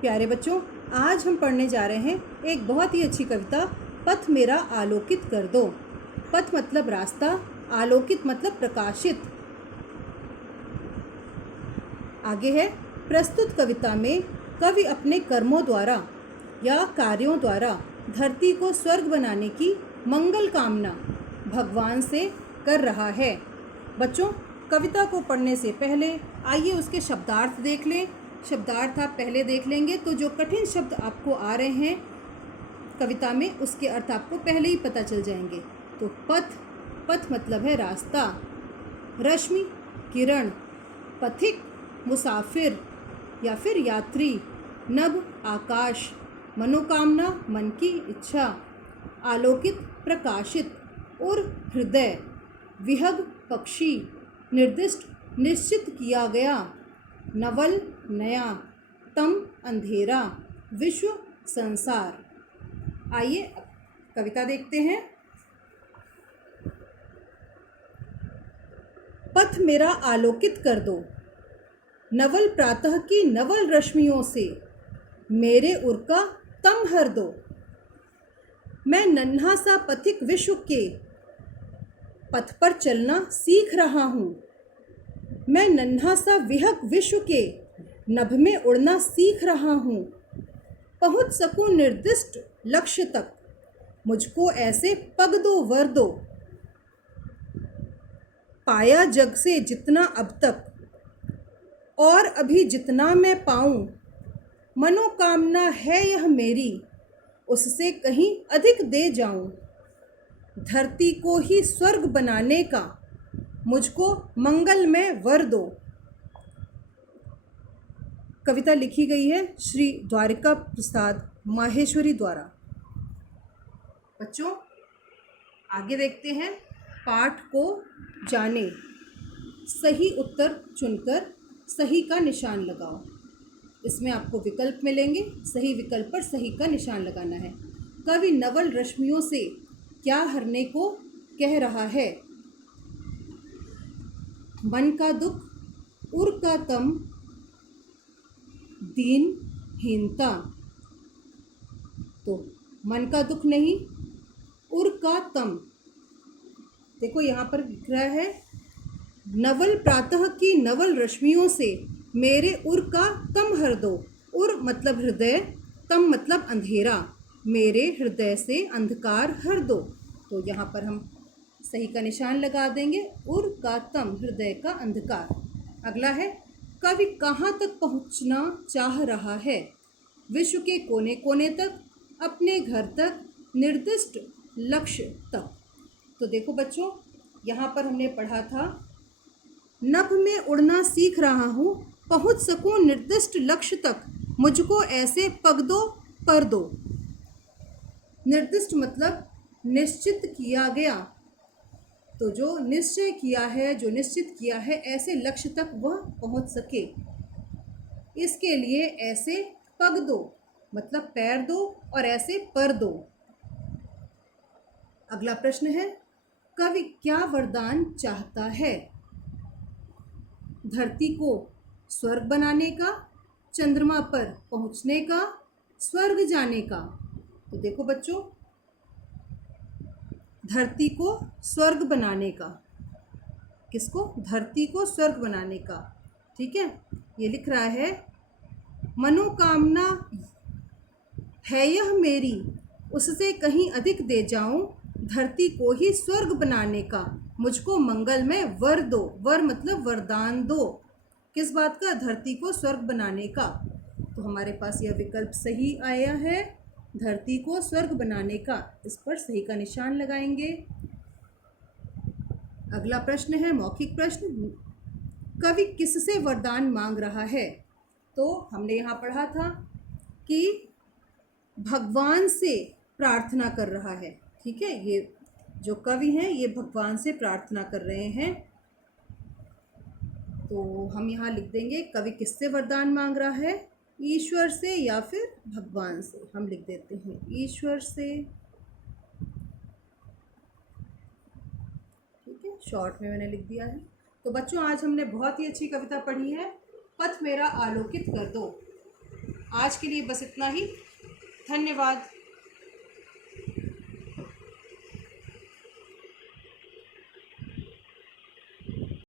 प्यारे बच्चों, आज हम पढ़ने जा रहे हैं एक बहुत ही अच्छी कविता, पथ मेरा आलोकित कर दो। पथ मतलब रास्ता, आलोकित मतलब प्रकाशित। आगे है, प्रस्तुत कविता में कवि अपने कर्मों द्वारा या कार्यों द्वारा धरती को स्वर्ग बनाने की मंगल कामना भगवान से कर रहा है। बच्चों, कविता को पढ़ने से पहले आइए उसके शब्दार्थ देख लें। शब्दार्थ आप पहले देख लेंगे तो जो कठिन शब्द आपको आ रहे हैं कविता में, उसके अर्थ आपको पहले ही पता चल जाएंगे। तो पथ मतलब है रास्ता, रश्मि किरण, पथिक मुसाफिर या फिर यात्री, नभ आकाश, मनोकामना मन की इच्छा, आलोकित प्रकाशित, और हृदय विहग पक्षी, निर्दिष्ट निश्चित किया गया, नवल नया, तम अंधेरा, विश्व संसार। आइए कविता देखते हैं। पथ मेरा आलोकित कर दो, नवल प्रातः की नवल रश्मियों से मेरे उर का तम हर दो। मैं नन्हा सा पथिक विश्व के पथ पर चलना सीख रहा हूँ। मैं नन्हा सा विहग विश्व के नभ में उड़ना सीख रहा हूँ। पहुँच सकूँ निर्दिष्ट लक्ष्य तक, मुझको ऐसे पग दो वर दो। पाया जग से जितना अब तक, और अभी जितना मैं पाऊँ, मनोकामना है यह मेरी, उससे कहीं अधिक दे जाऊँ। धरती को ही स्वर्ग बनाने का मुझको मंगल में वर दो। कविता लिखी गई है श्री द्वारिका प्रसाद माहेश्वरी द्वारा। बच्चों, आगे देखते हैं। पाठ को जाने, सही उत्तर चुनकर सही का निशान लगाओ। इसमें आपको विकल्प मिलेंगे, सही विकल्प पर सही का निशान लगाना है। कवि नवल रश्मियों से क्या हरने को कह रहा है? मन का दुख, उर का तम, दीनहीनता। तो मन का दुख नहीं, उर का तम। देखो यहाँ पर लिख रहा है, नवल प्रातः की नवल रश्मियों से मेरे उर का तम हर दो। उर मतलब हृदय, तम मतलब अंधेरा, मेरे हृदय से अंधकार हर दो। तो यहाँ पर हम सही का निशान लगा देंगे, उर का तम हृदय का अंधकार। अगला है, कवि कहाँ तक पहुँचना चाह रहा है? विश्व के कोने कोने तक, अपने घर तक, निर्दिष्ट लक्ष्य तक। तो देखो बच्चों, यहाँ पर हमने पढ़ा था, नभ में उड़ना सीख रहा हूँ, पहुँच सकूँ निर्दिष्ट लक्ष्य तक, मुझको ऐसे पग दो पर दो। निर्दिष्ट मतलब निश्चित किया गया, तो जो निश्चय किया है, जो निश्चित किया है, ऐसे लक्ष्य तक वह पहुंच सके, इसके लिए ऐसे पग दो मतलब पैर दो, और ऐसे पर दो। अगला प्रश्न है, कवि क्या वरदान चाहता है? धरती को स्वर्ग बनाने का, चंद्रमा पर पहुंचने का, स्वर्ग जाने का। तो देखो बच्चों, धरती को स्वर्ग बनाने का, किसको? धरती को स्वर्ग बनाने का। ठीक है, ये लिख रहा है, मनोकामना है यह मेरी, उससे कहीं अधिक दे जाऊं। धरती को ही स्वर्ग बनाने का मुझको मंगल में वर दो। वर मतलब वरदान दो। किस बात का? धरती को स्वर्ग बनाने का। तो हमारे पास यह विकल्प सही आया है, धरती को स्वर्ग बनाने का। इस पर सही का निशान लगाएंगे। अगला प्रश्न है मौखिक प्रश्न, कवि किससे वरदान मांग रहा है? तो हमने यहाँ पढ़ा था कि भगवान से प्रार्थना कर रहा है। ठीक है, ये जो कवि हैं ये भगवान से प्रार्थना कर रहे हैं। तो हम यहाँ लिख देंगे, कवि किससे वरदान मांग रहा है? ईश्वर से या फिर भगवान से। हम लिख देते हैं ईश्वर से। ठीक है, शॉर्ट में मैंने लिख दिया है। तो बच्चों, आज हमने बहुत ही अच्छी कविता पढ़ी है, पथ मेरा आलोकित कर दो। आज के लिए बस इतना ही। धन्यवाद।